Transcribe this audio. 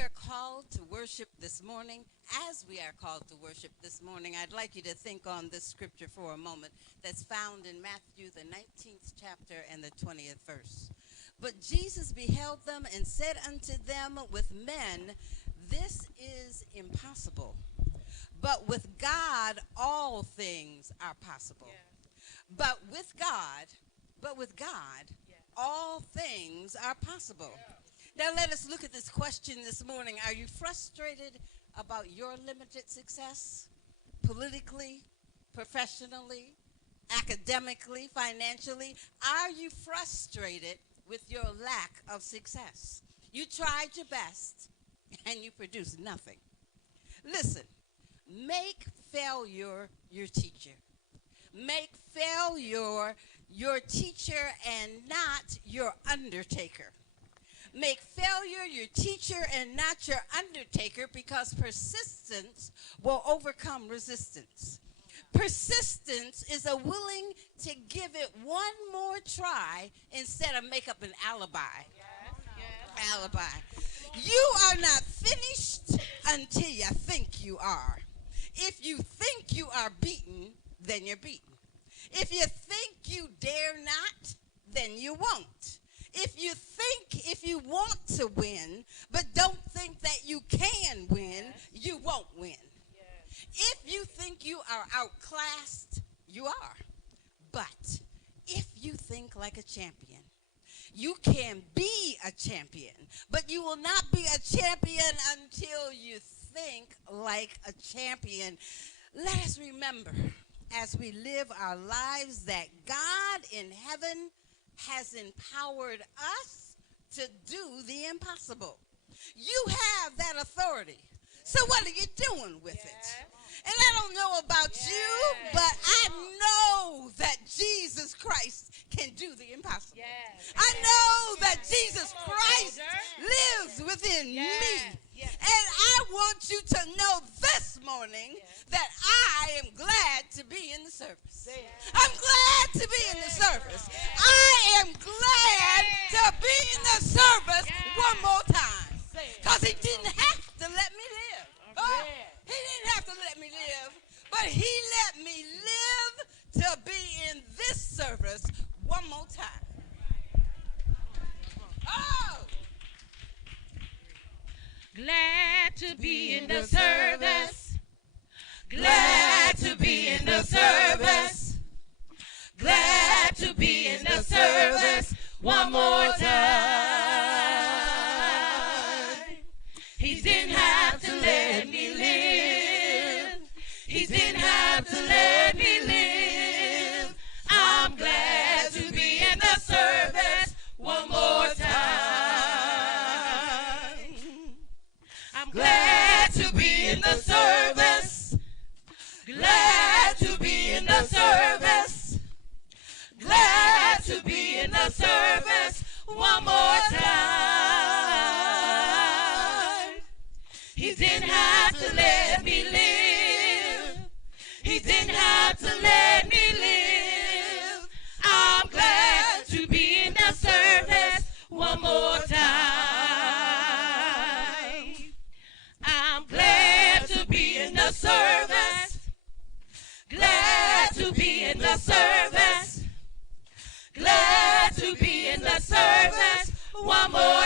are called to worship this morning, as we are called to worship this morning, I'd like you to think on this scripture for a moment that's found in Matthew, the 19th chapter and the 20th verse. But Jesus beheld them and said unto them, with men, this is impossible. But with God, all things are possible. Yeah. But with God, yeah, all things are possible. Yeah. Now let us look at this question this morning. Are you frustrated about your limited success? Politically, professionally, academically, financially? Are you frustrated with your lack of success? You tried your best and you produced nothing. Listen, make failure your teacher. Make failure your teacher and not your undertaker. Make failure your teacher and not your undertaker, because persistence will overcome resistance. Persistence is a willing to give it one more try instead of make up an alibi. Yes. Alibi. You are not finished until you think you are. If you think you are beaten, then you're beaten. If you think you dare not, then you won't. If you want to win, but don't think that you can win, you won't win. If you think you are outclassed, you are. But if you think like a champion, you can be a champion, but you will not be a champion until you think like a champion. Let us remember, as we live our lives, that God in heaven has empowered us to do the impossible. You have that authority. So what are you doing with it? And I don't know about you, but I know that Jesus Christ can do the impossible. I know that Jesus Christ lives within me. And I want you to know this morning that I am glad to be in the service. I'm glad to be in the service. I am glad to be in the service one more time. Because he didn't have to let me live. Oh, he didn't have to let me live, but he let me live to be in this service one more time. Oh! Glad to be in the service. Glad to be in the service. Glad to be in the service one more time. He didn't have to let me live. He didn't have to let me live. I'm glad to be in the service one more time. I'm glad to be in the service. Glad to be in the service. Glad to be in the service one more time. He didn't have to let me live. He didn't have to let me live. I'm glad to be in the service one more time. I'm glad to be in the service. Glad to be in the service. Glad to be in the service one more